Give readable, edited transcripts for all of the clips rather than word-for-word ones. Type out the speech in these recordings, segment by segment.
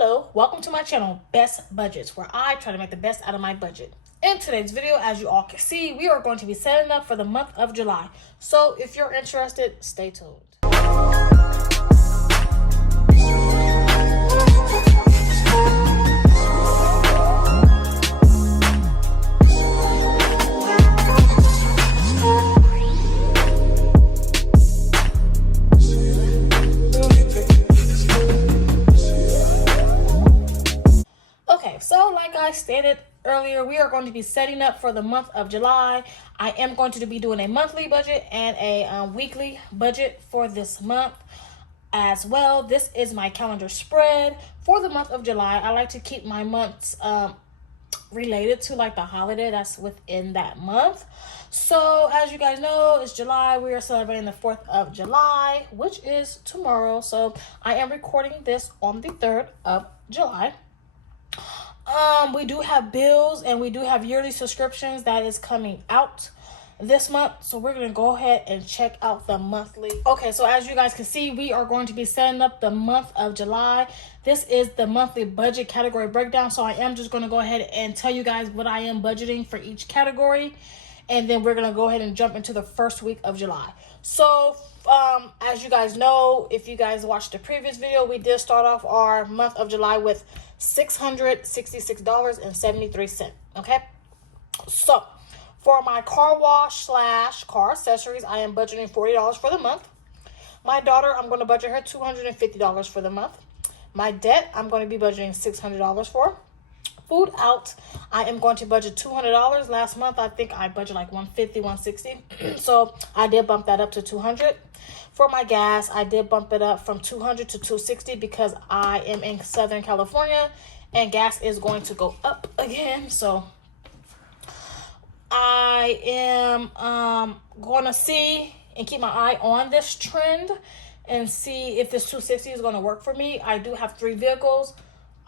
Hello, welcome to my channel, Best Budgets, where I try to make the best out of my budget. In today's video, as you all can see, we are going to be setting up for the month of July. So if you're interested, stay tuned. So like I stated earlier, we are going to be setting up for the month of July. I am going to be doing a monthly budget and a weekly budget for this month as well. This is my calendar spread for the month of July. I like to keep my months related to like the holiday that's within that month. So as you guys know, it's July. We are celebrating the 4th of July, which is tomorrow. So I am recording this on the 3rd of July. We do have bills and we do have yearly subscriptions that is coming out this month. So we're going to go ahead and check out the monthly. Okay, so as you guys can see, we are going to be setting up the month of July. This is the monthly budget category breakdown. So I am just going to go ahead and tell you guys what I am budgeting for each category. And then we're going to go ahead and jump into the first week of July. So as you guys know, if you guys watched the previous video, we did start off our month of July with $666.73. Okay, so for my car wash / car accessories, I am budgeting $40 for the month. My daughter, I'm going to budget her $250 for the month. My debt, I'm going to be budgeting $600 for. Food out, I am going to budget $200. Last month, I think I budgeted like $150, $160. So I did bump that up to $200. For my gas, I did bump it up from $200 to $260 because I am in Southern California and gas is going to go up again. So I am going to see and keep my eye on this trend and see if this $260 is going to work for me. I do have 3 vehicles.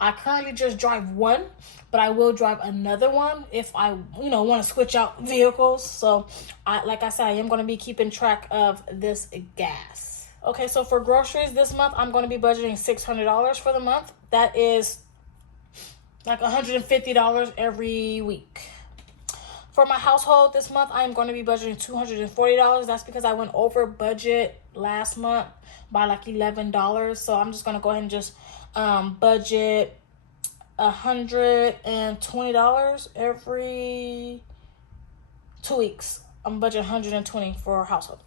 I currently just drive one, but I will drive another one if I, want to switch out vehicles. So, like I said, I am going to be keeping track of this gas. Okay, so for groceries this month, I'm going to be budgeting $600 for the month. That is like $150 every week. For my household this month, I am going to be budgeting $240. That's because I went over budget last month by like $11. So I'm just going to go ahead and just budget $120 every 2 weeks. I'm budgeting $120 for household.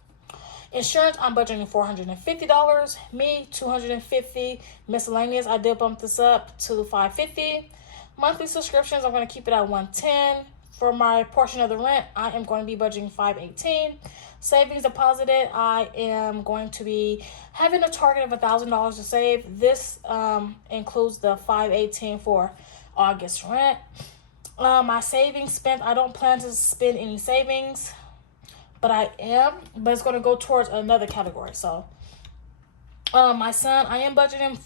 Insurance, I'm budgeting $450. Me, $250. Miscellaneous, I did bump this up to $550. Monthly subscriptions, I'm going to keep it at $110. For my portion of the rent, I am going to be budgeting $518. Savings deposited, I am going to be having a target of $1,000 to save. This includes the $518 for August rent. My savings spent, I don't plan to spend any savings, but it's going to go towards another category. So my son, I am budgeting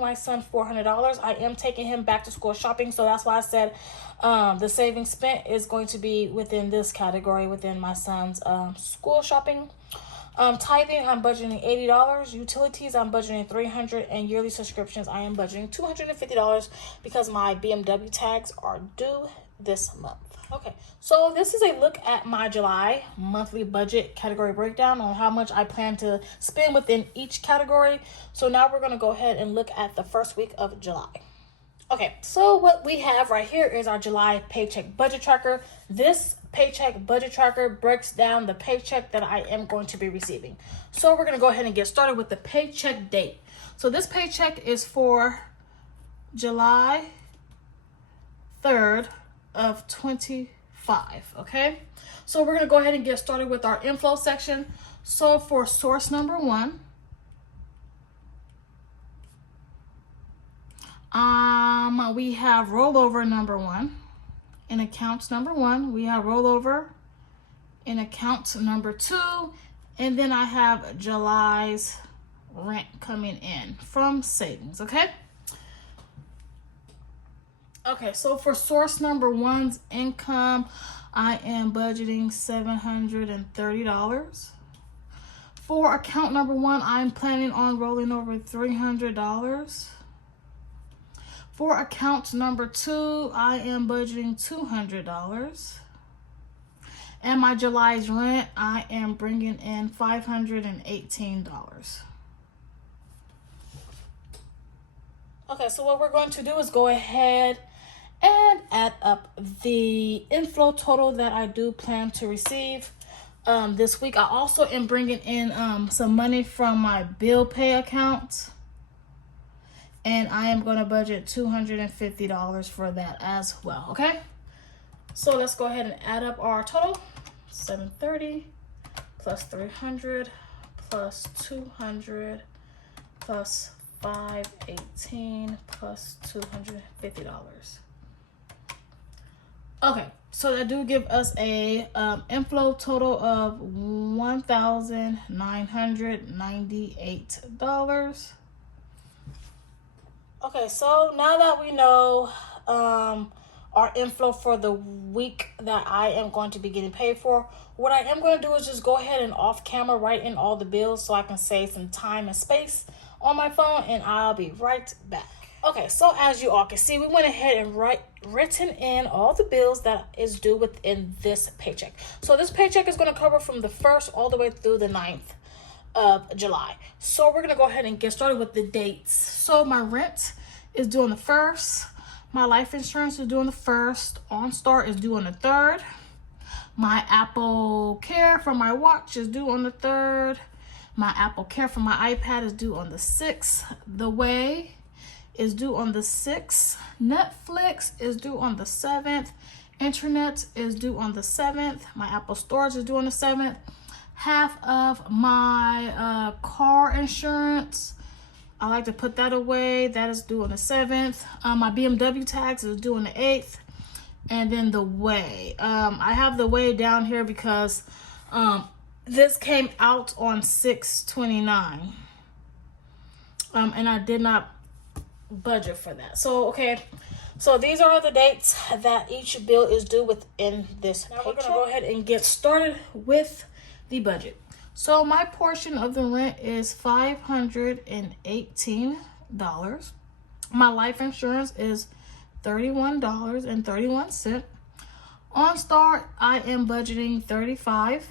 my son $400. I am taking him back to school shopping, so that's why I said the savings spent is going to be within this category, within my son's school shopping. Tithing, I'm budgeting $80. Utilities, I'm budgeting $300, and yearly subscriptions, I am budgeting $250 because my BMW tags are due this month. Okay, so this is a look at my July monthly budget category breakdown on how much I plan to spend within each category. So now we're going to go ahead and look at the first week of July. Okay, so what we have right here is our July paycheck budget tracker. This paycheck budget tracker breaks down the paycheck that I am going to be receiving. So we're going to go ahead and get started with the paycheck date. So this paycheck is for July 3rd of 25. Okay, so we're going to go ahead and get started with our inflow section. So for source number 1, we have rollover number 1 in accounts number 1. We have rollover in account number 2, and then I have July's rent coming in from savings. Okay, so for source number 1's income, I am budgeting $730. For account number 1, I'm planning on rolling over $300. For account number 2, I am budgeting $200. And my July's rent, I am bringing in $518. Okay, so what we're going to do is go ahead and add up the inflow total that I do plan to receive this week. I also am bringing in some money from my bill pay account. And I am going to budget $250 for that as well, okay? So let's go ahead and add up our total. 730 plus 300 plus 200 plus 518 plus $250. Okay, so that do give us a inflow total of $1,998. Okay, so now that we know our inflow for the week that I am going to be getting paid for, what I am going to do is just go ahead and off camera write in all the bills so I can save some time and space on my phone, and I'll be right back. Okay, so as you all can see, we went ahead and written in all the bills that is due within this paycheck. So this paycheck is going to cover from the 1st all the way through the 9th of July. So we're going to go ahead and get started with the dates. So my rent is due on the 1st. My life insurance is due on the 1st. OnStar is due on the 3rd. My Apple Care for my watch is due on the 3rd. My Apple Care for my iPad is due on the 6th. The Way is due on the 6th. Netflix is due on the 7th. Internet is due on the 7th. My Apple Storage is due on the 7th. Half of my car insurance, I like to put that away. That is due on the 7th. My BMW tax is due on the 8th. And then the Way. I have the Way down here because this came out on 6/29. And I did not budget for that. So, okay. So these are the dates that each bill is due within this. Now we're going to go ahead and get started with the budget. So my portion of the rent is $518. My life insurance is $31.31. OnStar, I am budgeting $35.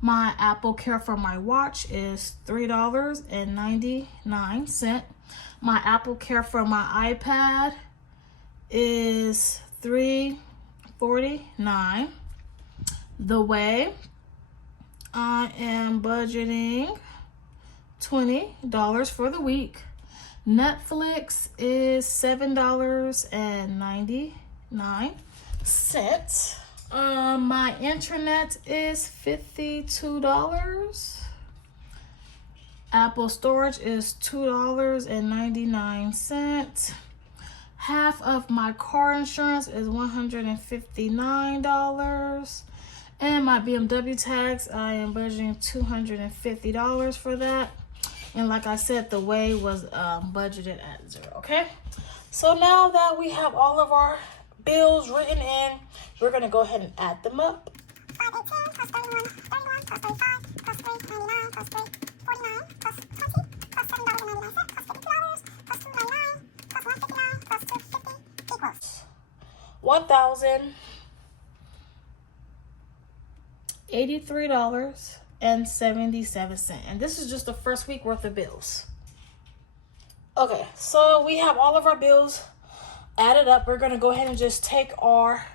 My Apple Care for my watch is $3.99. My Apple Care for my iPad is $3.49. The Way, I am budgeting $20 for the week. Netflix is $7.99. My internet is $52. Apple Storage is $2.99. Half of my car insurance is $159. And my BMW tax, I am budgeting $250 for that. And like I said, the Way was budgeted at $0, okay? So now that we have all of our bills written in, we're going to go ahead and add them up. 518 plus 31, 31 plus 35 plus 399 plus 349 plus 20 plus $7.99 plus $52 plus $2.99 plus $159 plus $2.50 equals $1,083.77. And this is just the first week worth of bills. Okay, so we have all of our bills added up. We're going to go ahead and just take our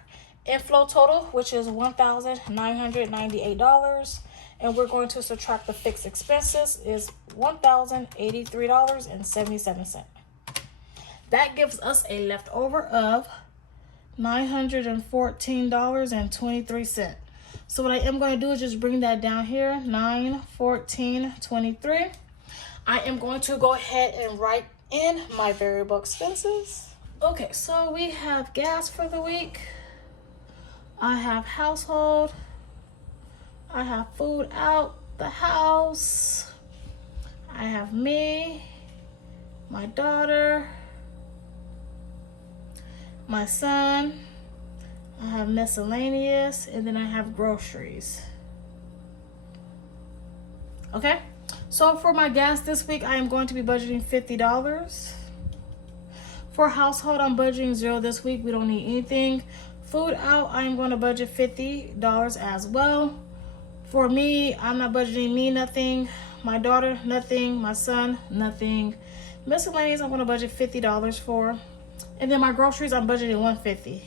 inflow total, which is $1,998, and we're going to subtract the fixed expenses is $1,083.77. That gives us a leftover of $914.23. So what I am going to do is just bring that down here, $914.23. I am going to go ahead and write in my variable expenses. Okay, so we have gas for the week. I have household. I have food out the house. I have me, my daughter, my son. I have miscellaneous, and then I have groceries. Okay, so for my gas this week, I am going to be budgeting $50. For household, I'm budgeting $0 this week. We don't need anything. Food out, I'm going to budget $50 as well. For me, I'm not budgeting nothing. My daughter, nothing. My son, nothing. Miscellaneous, I'm going to budget $50 for. And then my groceries, I'm budgeting $150.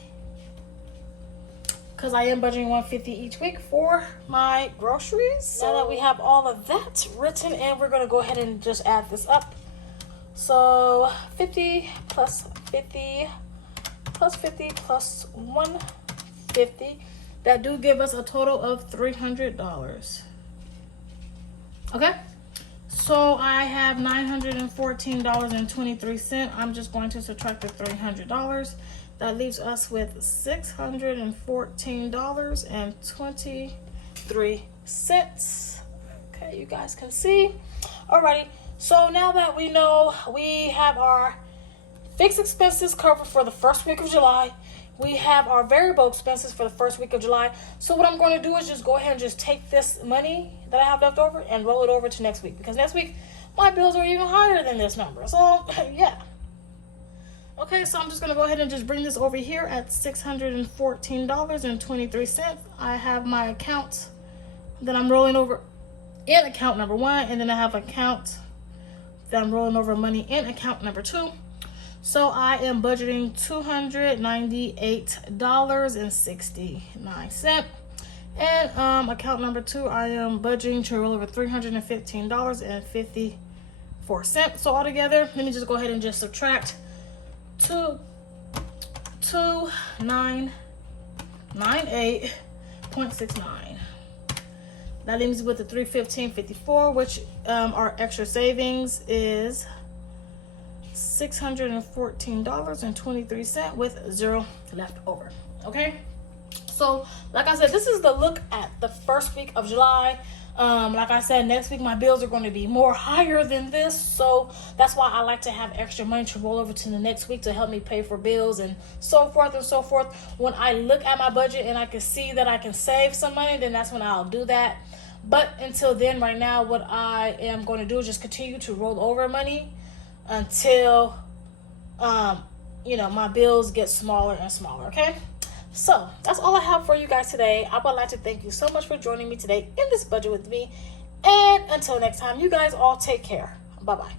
Because I am budgeting $150 each week for my groceries. Now that we have all of that written in, we're going to go ahead and just add this up. So 50 plus 50 plus 50 plus 150. That do give us a total of $300. Okay? So I have $914.23. I'm just going to subtract the $300. That leaves us with $614.23. Okay, you guys can see. Alrighty. So now that we know we have our fixed expenses covered for the first week of July, we have our variable expenses for the first week of July. So what I'm going to do is just go ahead and just take this money that I have left over and roll it over to next week. Because next week, my bills are even higher than this number. So, yeah. Okay, so I'm just going to go ahead and just bring this over here at $614.23. I have my account that I'm rolling over in account number 1. And then I have account that I'm rolling over money in account number 2. So I am budgeting $298.69. And account number 2, I am budgeting to roll over $315.54. So altogether, let me just go ahead and just subtract 2998.69. That leaves me with the $315.54, which our extra savings is $614.23 with $0 left over. Okay, so like I said, this is the look at the first week of July. Like I said, next week my bills are going to be more higher than this, so that's why I like to have extra money to roll over to the next week to help me pay for bills and so forth and so forth. When I look at my budget and I can see that I can save some money, then that's when I'll do that. But until then, right now, what I am going to do is just continue to roll over money until my bills get smaller and smaller. Okay, so that's all I have for you guys today. I would like to thank you so much for joining me today in this budget with me, and until next time, you guys all take care. Bye bye.